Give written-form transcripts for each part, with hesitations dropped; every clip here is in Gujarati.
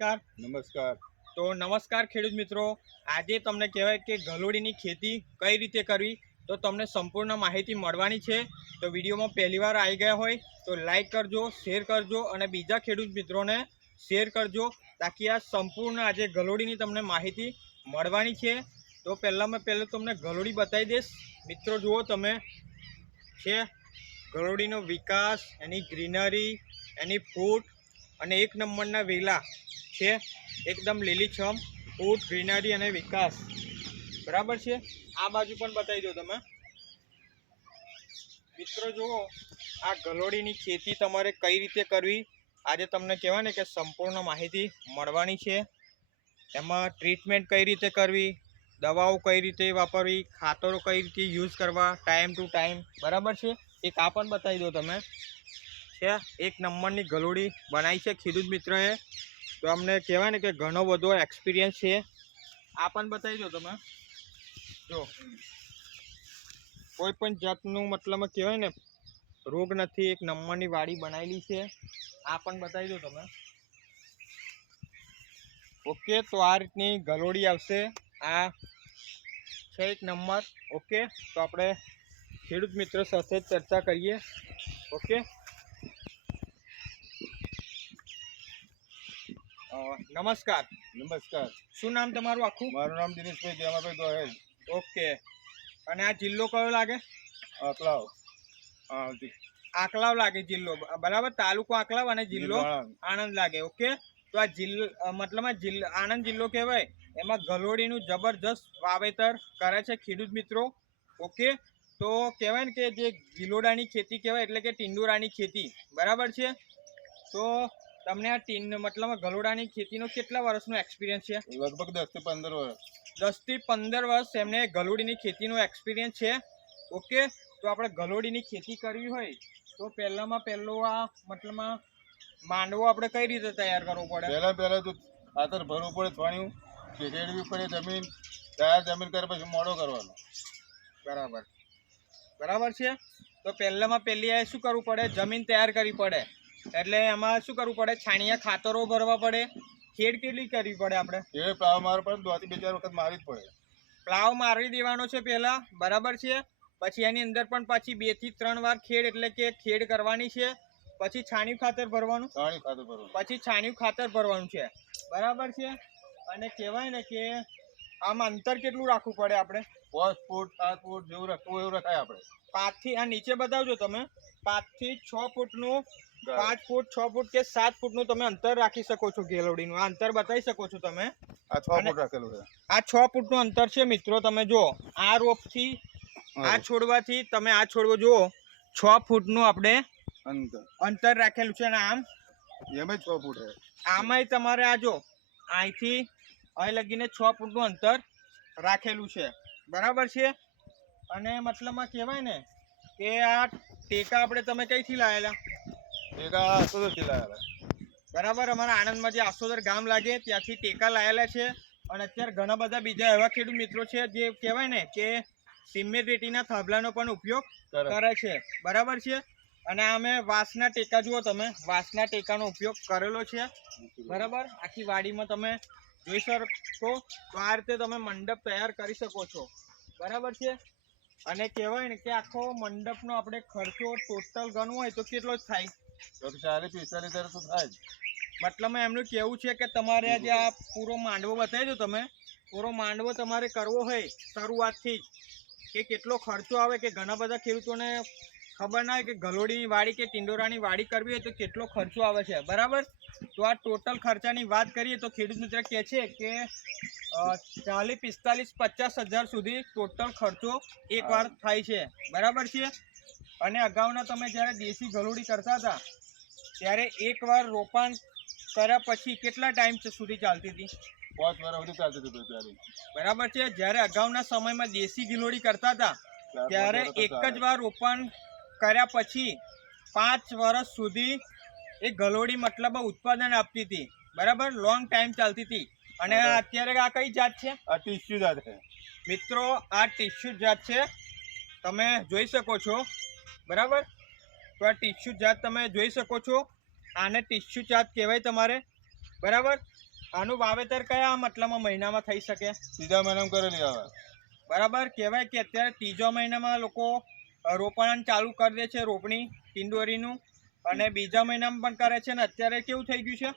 નમસ્કાર. નમસ્કાર. તો નમસ્કાર ખેડૂત મિત્રો. આજે તમને કહેવાય કે ગલોડીની ખેતી કઈ રીતે કરવી, તો તમને સંપૂર્ણ માહિતી મળવાની છે. તો વિડીયોમાં પહેલીવાર આવી ગયા હોય તો લાઈક કરજો, શેર કરજો અને બીજા ખેડૂત મિત્રોને શેર કરજો, તાકી આ સંપૂર્ણ આજે ગલોડીની તમને માહિતી મળવાની છે. તો પહેલાં તમને ગલોડી બતાવી દઈશ. મિત્રો જુઓ તમે છે ગલોડીનો વિકાસ, એની ગ્રીનરી, એની ફૂટ અને એક નંબરના વેલા છે. એકદમ લીલીછમ ફૂટ, ગ્રીનરી અને વિકાસ બરાબર છે. આ બાજુ પણ બતાવી દો તમે મિત્રો. જુઓ આ ગલોડીની ખેતી તમારે કઈ રીતે કરવી, આજે તમને કહેવાય ને કે સંપૂર્ણ માહિતી મળવાની છે. એમાં ટ્રીટમેન્ટ કઈ રીતે કરવી, દવાઓ કઈ રીતે વાપરવી, ખાતરો કઈ રીતે યુઝ કરવા ટાઈમ ટુ ટાઈમ બરાબર છે. એક આ પણ બતાવી દો તમે છે. એક નંબરની ગલોડી બનાવી છે ખેડૂત મિત્રએ. તો અમને કહેવાય ને કે ઘણો બધો એક્સપિરિયન્સ છે. આ પણ બતાવી દો તમે. જો કોઈ પણ જાતનું મતલબ કહેવાય ને રોગ નથી, એક નંબરની વાડી બનાવેલી છે. આ પણ બતાવી દો તમે. ઓકે, તો આ રીતની ગલોડી આવશે. આ છે એક નંબર. ઓકે, તો આપણે ખેડૂત મિત્રો સાથે ચર્ચા કરીએ. ઓકે, નમસ્કાર. નમસ્કાર. શું નામ તમારું આખું? મારું નામ દિનેશભાઈ જયમાભાઈ ગોહેલ. ઓકે, અને આ જિલ્લો કયો લાગે? આકલાવ. આકલાવ લાગે જિલ્લો બરાબર. તાલુકો આકલાવ અને જિલ્લો આણંદ લાગે. ઓકે, તો આ જિલ્લો મતલબ આણંદ જિલ્લો કહેવાય. એમાં ગલોડીનું જબરજસ્ત વાવેતર કરે છે ખેડૂત મિત્રો. ઓકે, તો કહેવાય ને કે જે ગિલોડાની ખેતી કહેવાય, એટલે કે ટિંડોરાની ખેતી બરાબર છે. તો તમને આ મતલબ ગલોડાની ખેતીનો કેટલા વર્ષનો એક્સપિરિયન્સ છે? લગભગ 10 થી 15 વર્ષ. 10 થી 15 વર્ષ એમને ગલોડીની ખેતીનો એક્સપિરિયન્સ છે. ઓકે, તો આપણે ગલોડીની ખેતી કરવી હોય તો પહેલો આ મતલબમાં માંડવો આપણે કઈ રીતે તૈયાર કરવો પડે? પહેલા તો ખાતર ભરવું પડે, છાણ્યું ખેડવી પડે, જમીન તૈયાર જમીન કરે પછી મોડો કરવાનો. બરાબર છે. તો પહેલી શું કરવું પડે? જમીન તૈયાર કરવી પડે. એટલે એમાં શું કરવું પડે? છાણિયા ખાતરો ભરવા પડે. ખેડ કેટલી કરવી પડે? આપણે ખેડ પ્લાવ મારવો પડે, 2 થી 4 વખત મારવી જ પડે. પ્લાવ મારી દેવાનો છે પહેલા, બરાબર છે. પછી એની અંદર પણ પાછી 2 થી 3 વાર ખેડ એટલે કે ખેડ કરવાની છે. પછી છાણિયું ખાતર ભરવાનું, પછી છાણિયું ખાતર ભરવાનું છે બરાબર છે. અને કહેવાય ને કે આમાં અંતર કેટલું રાખવું પડે? આપણે 5 ફૂટ 7 ફૂટ જેવું રાખવું એવું રખાય. આપણે 5 થી આ નીચે બતાવજો તમે. 5 થી 6 ફૂટનું, 5 ફૂટ 6 ફૂટ કે 7 ફૂટનું તમે અંતર રાખી શકો છો. ગેલોડીનું આ અંતર બતાવી શકો છો તમે. આ 6 ફૂટ રાખેલું છે. આ 6 ફૂટનું અંતર છે મિત્રો. તમે જુઓ આ રોપથી આ છોડવાથી તમે આ છોડવો જુઓ, 6 ફૂટનું આપણે અંતર રાખેલું છે. અને આમ એમ 6 ફૂટ છે. આમાંય તમારે આ જો અહીંથી અહીં લગીને 6 ફૂટનું અંતર રાખેલું છે બરાબર છે. અને મતલબમાં કહેવાય ને કે આ ટેકા આપણે તમે કઈથી લાવેલા? ટેકા આસોદરથી લાવેલા. બરાબર, અમારા આણંદમાં જે આસોદર ગામ લાગે ત્યાંથી ટેકા લાવેલા છે. અને અત્યારે ઘણા બધા બીજા એવા ખેડૂત મિત્રો છે જે કહેવાય ને કે સિમેન્ટ રેતીના થાંભલાનો પણ ઉપયોગ કરે છે બરાબર છે. અને અમે વાંસના ટેકા જુઓ તમે, વાંસના ટેકાનો ઉપયોગ કરેલો છે બરાબર. આખી વાડીમાં તમે જોઈ શકો. તો આ રીતે તમે મંડપ તૈયાર કરી શકો છો બરાબર છે. અને કહેવાય ને કે આખો મંડપનો આપણે ખર્ચો ટોટલ ગણવો હોય તો કેટલો જ થાય? 40-45 હજાર તો થાય જ. મતલબ એમનું કહેવું છે કે તમારે જે આ પૂરો માંડવો બતાવી દો તમે. પૂરો માંડવો તમારે કરવો હોય શરૂઆતથી જ કે કેટલો ખર્ચો આવે, કે ઘણા બધા ખેડૂતોને ખબર ના હોય કે ગલોડીની વાડી કે ટિંડોરાની વાડી કરવી હોય તો કેટલો ખર્ચો આવે છે બરાબર. તો આ ટોટલ ખર્ચાની વાત કરીએ તો ખેડૂત મિત્ર કહે છે કે 40, 45, 50 હજાર સુધી ટોટલ ખર્ચો એકવાર થાય છે બરાબર છે. અને અગાઉના તમે જ્યારે દેશી ગલોડી કરતા હતા ત્યારે એકવાર રોપાણ કર્યા પછી કેટલા ટાઈમ સુધી ચાલતી હતી? 5 વર્ષ સુધી ચાલતી હતી ત્યારે. બરાબર છે. જ્યારે અગાઉના સમયમાં દેશી ગિલોડી કરતા હતા ત્યારે એક જ વાર રોપણ કર્યા પછી 5 વર્ષ સુધી એ ગલોડી મતલબ ઉત્પાદન આપતી હતી બરાબર. લોંગ ટાઈમ ચાલતી હતી. અને અત્યારે આ કઈ જાત છે? આ ટીસ્યુ જાત છે મિત્રો. આ ટીસ્યુ જાત છે, તમે જોઈ શકો છો બરાબર. તો આ ટીસ્યુ જાત તમે જોઈ શકો છો. આને ટીસ્યુ જાત કહેવાય તમારે. બરાબર. આનું વાવેતર કયા મતલબમાં મહિનામાં થઈ શકે? ત્રીજા મહિનામાં કરેલી આવે. બરાબર. કહેવાય કે અત્યારે ત્રીજા મહિનામાં લોકો રોપણ ચાલુ કરી દે છે, રોપણી ટિંડોરીનું, અને બીજા મહિનામાં પણ કરે છે. ને અત્યારે કેવું થઈ ગયું છે,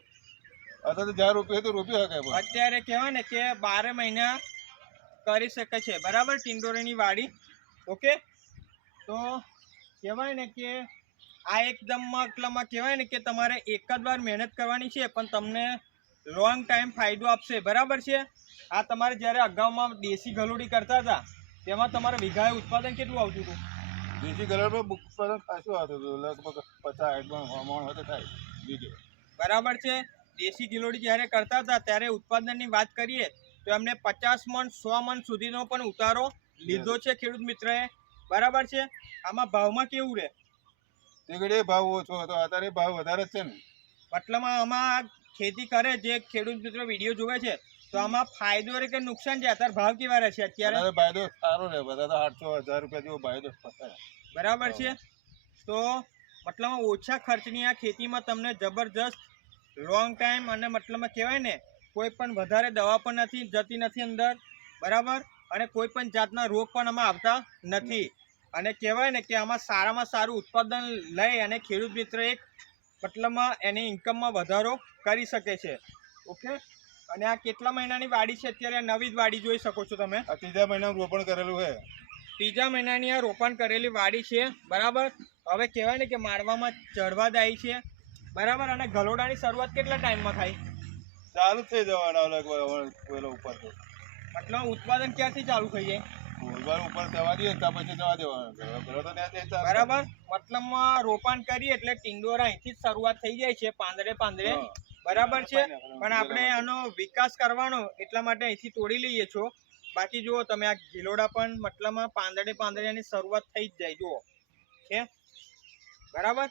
અત્યારે તો જ્યાં રોપી તો રોપી શકે પણ. અત્યારે કહેવાય ને કે 12 મહિના કરી શકે છે. બરાબર, ટિંડોરીની વાડી. ઓકે, તો કહેવાય ને કે આ એકદમ મતલબમાં કહેવાય ને કે તમારે એક જ વાર મહેનત કરવાની છે, પણ તમને લોંગ ટાઈમ ફાયદો આપશે. બરાબર છે. આ તમારે જ્યારે અગાઉમાં દેશી ગલોડી કરતા હતા તેમાં તમારે વીઘાએ ઉત્પાદન કેટલું આવતું હતું? દેશી કલરમાં ઉત્પાદન ખાસું આવતું હતું, લગભગ 50-60 થાય બીજે. બરાબર છે. દેશી ગિલોડી જ્યારે કરતા હતા ત્યારે ઉત્પાદનની વાત કરીએ તો એમને 50 મણ 100 મણ સુધીનો પણ ઉતારો લીધો છે ખેડૂત મિત્રએ. બરાબર છે. આમાં ભાવમાં કેવું રહે? તે ઘડીએ ભાવ ઓછો હતો, અત્યારે ભાવ વધારે જ છે ને. મતલબ આમાં ખેતી કરે જે ખેડૂત મિત્રો વિડીયો જોવે છે તો આમાં ફાયદો રહે કે નુકસાન છે? અત્યારે ભાવ કેવા રહે છે અત્યારે? ફાયદો સારો રહે, બધા તો 800-1000 રૂપિયા જેવો ફાયદો થાય. બરાબર છે. તો મતલબ ઓછા ખર્ચની આ ખેતીમાં તમને જબરજસ્ત લોંગ ટાઈમ, અને મતલબ કહેવાય ને કોઈ પણ વધારે દવા પણ નથી જતી નથી અંદર. બરાબર. અને કોઈ પણ જાતના રોગ પણ આમાં આવતા નથી. અને કહેવાય ને કે આમાં સારામાં સારું ઉત્પાદન લઈ અને ખેડૂત મિત્ર એક મતલબમાં એની ઇન્કમમાં વધારો કરી શકે છે. ઓકે, અને આ કેટલા મહિનાની વાડી છે અત્યારે? નવી જ વાડી જોઈ શકો છો તમે. આ ત્રીજા મહિનામાં રોપણ કરેલું છે. ત્રીજા મહિનાની આ રોપણ કરેલી વાડી છે. બરાબર. હવે કહેવાય ને કે માળવામાં ચડવા દાય છે. બરાબર. અને ગલોડાની શરૂઆત કેટલા ટાઈમમાં થાય? ચાલુ જ થઈ જવાના પેલો ઉપર તો. મતલબ ઉત્પાદન ક્યારથી ચાલુ થઈ જાય? ઉપર જવા દઈએ ત્યાં પછી જવા દેવાના. બરાબર. મતલબમાં રોપણ કરીએ એટલે ટિંડોરા અહીંથી જ શરૂઆત થઈ જાય છે, પાંદડે. બરાબર છે. પણ આપણે આનો વિકાસ કરવાનો એટલા માટે અહીંથી તોડી લઈએ છો. બાકી જુઓ તમે આ ગિલોડા પણ મતલબમાં પાંદડે એની શરૂઆત થઈ જ જાય. જુઓ છે. બરાબર.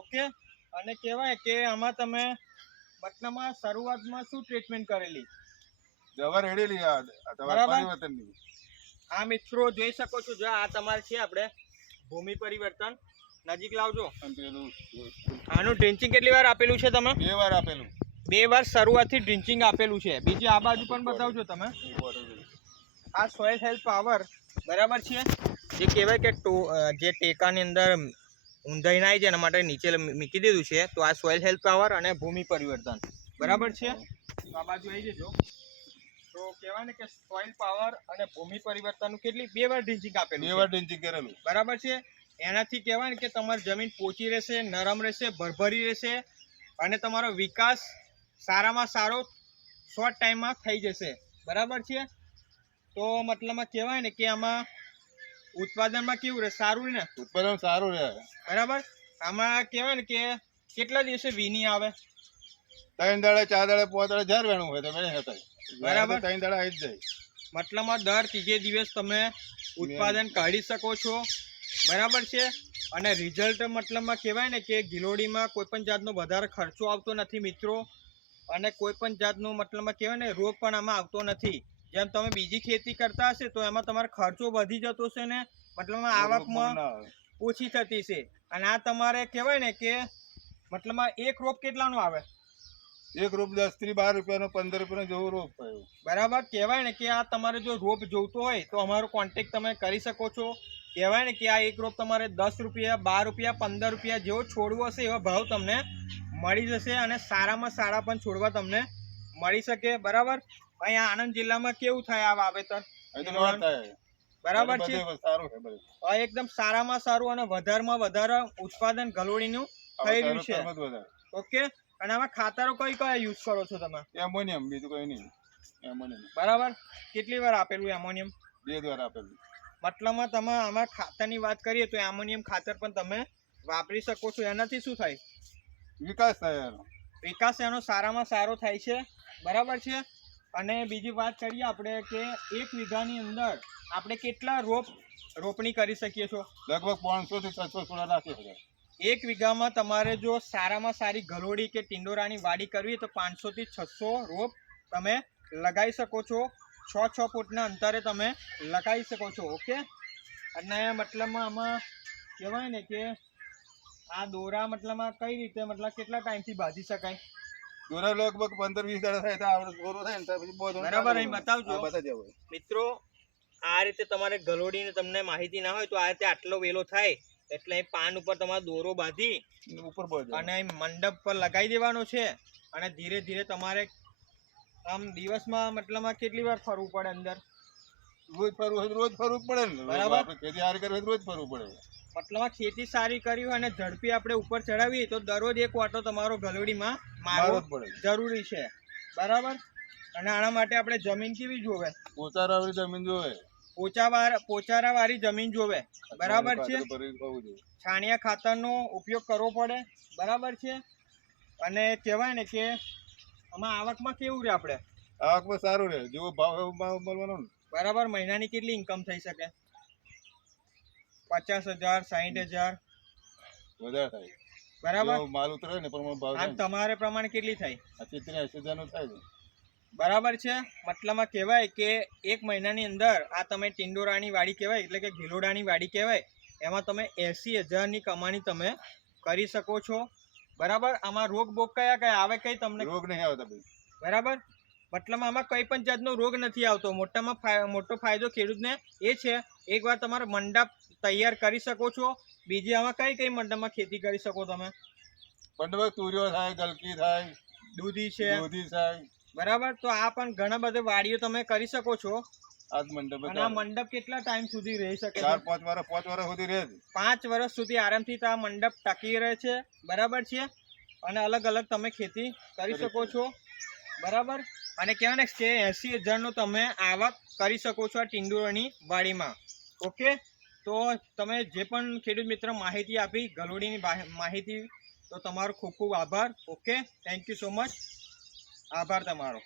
ઓકે. અને કહેવાય કે આમાં તમે મતલબમાં શરૂઆતમાં શું ટ્રીટમેન્ટ કરેલી? દવા રેડેલી પરિવર્તનની. આ મિત્રો જોઈ શકો છો, જો આ તમારે છે આપણે ભૂમિ પરિવર્તન. નજીક લાવજો. આનું ડ્રિંચિંગ કેટલી વાર આપેલું છે તમે? 2 વાર આપેલું. 2 વાર શરૂઆતથી ડ્રિંચિંગ આપેલું છે. બીજી આ બાજુ પણ બતાવજો તમે. આ સોઇલ હેલ્થ પાવર. બરાબર છે. જે કહેવાય કે જે ટેકાની અંદર ઊંધાઈ ના આવી જાય એના માટે નીચે મૂકી દીધું છે. તો આ સોઇલ હેલ્થ પાવર અને ભૂમિ પરિવર્તન. બરાબર છે. આ બાજુ આવી જજો. તો કહેવાય ને કે સોઇલ પાવર અને ભૂમિ પરિવર્તનનું કેટલી 2 વાર ડ્રિંચિંગ આપેલું? 2 વાર ડ્રિંચિંગ કરેલું. બરાબર છે. એનાથી કહેવાય ને કે તમારી જમીન પોચી રહેશે, નરમ રહેશે, ભરભરી રહેશે, અને તમારો વિકાસ સારામાં સારો શોર્ટ ટાઈમમાં થઈ જશે. બરાબર છે. તો મતલબમાં કહેવાય ને કે આમાં ઉત્પાદનમાં કેવું રહે? સારું ને? ઉત્પાદન સારું રહે. બરાબર. આમાં કહેવાય ને કે કેટલા દિવસે વીણી આવે? 3 દાડે 4 દાડે 5 દાડે જ્યારે વેણું હોય તો વેણી શકાય. બરાબર. 3 દાડે આવી જ જાય. મતલબમાં દર ત્રીજે દિવસ તમે ઉત્પાદન કાઢી શકો છો. બરાબર છે. અને રિઝલ્ટ મતલબમાં કહેવાય ને કે ગિલોડીમાં કોઈ પણ જાતનો વધારે ખર્ચો આવતો નથી મિત્રો, અને કોઈ પણ જાતનું મતલબમાં કહેવાય ને રોગ પણ આમાં આવતો નથી. જેમ તમે બીજી ખેતી કરતા હશે તો એમાં તમારો ખર્ચો વધી જતો છે ને મતલબમાં આવકમાં ઓછી થતી છે. અને આ તમારે કહેવાય ને કે મતલબમાં એક રોપ કેટલાનો આવે? એક રોપ 10 થી 12 રૂપિયાનો 15 રૂપિયાનો જેવો રોપ થયો. બરાબર. કહેવાય ને કે આ તમારે જો રોપ જોઈતો હોય તો અમારો કોન્ટેક્ટ તમે કરી શકો છો. કહેવાય ને કે આ એક રોપ તમારે 10 રૂપિયા, 12 રૂપિયા, 15 રૂપિયા જેવો છોડવો હશે એવા ભાવ તમને મળી જશે, અને સારામાં સારા પણ છોડવા તમને મળી શકે. બરાબર. અહીંયા આણંદ જિલ્લામાં કેવું થાય આ વાવેતર? બરાબર છે. એકદમ સારામાં સારું અને વધારેમાં વધારે ઉત્પાદન ગલોડીનું થઈ રહ્યું છે. ઓકે. અને આમાં ખાતરો કયા યુઝ કરો છો તમે? એમોનિયમ, બીજું કઈ નહીં. એમોનિયમ. બરાબર. કેટલી વાર આપેલું એમોનિયમ? 2 વાર આપેલું. મતલબમાં તમે આમાં ખાતરની વાત કરીએ તો એમોનિયમ ખાતર પણ તમે વાપરી શકો છો. એનાથી શું થાય? વિકાસ થાય એનો. વિકાસ એનો સારામાં સારો થાય છે. બરાબર છે. અને બીજી વાત કરીએ આપણે કે 1 વીઘાની અંદર આપણે કેટલા રોપણી કરી શકીએ છો? લગભગ 500 થી 600 છોડા નાખી શકાય. 1 વીઘામાં તમારે જો સારામાં સારી ગલોડી કે ટિંડોરાની વાડી કરવી તો 500 થી 600 રોપ તમે લગાવી શકો છો. 6 ફૂટના અંતરે તમે લગાવી શકો છો. ઓકે. અને મતલબમાં આમાં કહેવાય ને કે આ દોરા મતલબમાં કઈ રીતે કેટલા ટાઈમથી બાંધી શકાય? દોરા લગભગ 15-20 દાડા થાય તો આવડે દોરો થાય ને તો પછી બધું બરાબર, અહીં બતાવજો. હા, બતાવી દેવો. મિત્રો આ રીતે તમારે ગલોડીને તમને માહિતી ના હોય તો આ રીતે આટલો વેલો થાય એટલે અહીં પાન ઉપર તમારે દોરો બાંધી ઉપર બધું અને અહીં મંડપ પર લગાવી દેવાનો છે અને ધીરે ધીરે તમારે આમ દિવસમાં મતલબમાં કેટલી વાર ફરવું પડે અંદર? રોજ ફરવું હોય તો રોજ ફરવું જ પડે ને. બરાબર. આપણે ખેતી હારી કરવી હોય તો રોજ ફરવું પડે. મતલબમાં ખેતી સારી કરી હોય અને ઝડપી આપણે ઉપર ચડાવીએ તો દરરોજ એક વાટો તમારો ગલોડીમાં મારવો મારવો જ પડે. જરૂરી છે. બરાબર. અને આના માટે આપણે જમીન કેવી જોવે? પોચારાવાળી જમીન જોવે. પોચારા વાળી જમીન જોવે. બરાબર છે. ખાતર ભરી ખાવું જોઈએ. છાણિયા ખાતરનો ઉપયોગ કરવો પડે. બરાબર છે. અને કહેવાય ને કે આમાં આવકમાં કેવું રહે આપણે? આવકમાં સારું રહે, જેવો ભાવ એવો ભાવ મળવાનો ને. બરાબર. મહિનાની કેટલી ઇન્કમ થઈ શકે? 50,000 60,000 વધારે થાય. બરાબર. જેવો માલ ઉતરે ને પ્રમાણે ભાવ આમ થાય ને. તમારે પ્રમાણે કેટલી થાય? 70-80 હજારનું થાય છે. બરાબર છે. મતલબમાં કહેવાય કે એક મહિનાની અંદર આ તમે ટિંડોરાની વાડી કહેવાય એટલે કે ગિલોડાની વાડી કહેવાય એમાં તમે 80,000ની કમાણી તમે કરી શકો છો. બરાબર. આમાં રોગ બોગ કયા કયા આવે કઈ તમને? રોગ નહીં આવતા ભાઈ. બરાબર. મતલબ આમાં કઈ પણ જાતનો રોગ નથી આવતો. મોટો ફાયદો ખેડૂતને એ છે એકવાર તમારો મંડપ તૈયાર કરી શકો છો. બીજી આમાં કઈ કઈ મંડપમાં ખેતી કરી શકો તમે? મંડપ તુરિયો થાય, ગલકી થાય, દૂધી છે. દૂધી થાય. બરાબર. તો આ પણ ઘણા બધા વાડીઓ તમે કરી શકો છો. આ જ મંડપ અને આ મંડપ કેટલા ટાઈમ સુધી રહી શકે છે? 4-5 વર્ષ સુધી રહે છે. 5 વર્ષ સુધી આરામથી આ મંડપ ટકી રહે છે. બરાબર છે. અને અલગ અલગ તમે ખેતી કરી શકો છો. બરાબર. અને કહેવાય ને કે 80,000નો તમે આવક કરી શકો છો આ ટિંડોરાની વાડીમાં. ઓકે. તો તમે જે પણ ખેડૂત મિત્ર માહિતી આપી ગલોડીની માહિતી તો તમારો ખૂબ ખૂબ આભાર. Okay. Thank you so much. આભાર તમારો.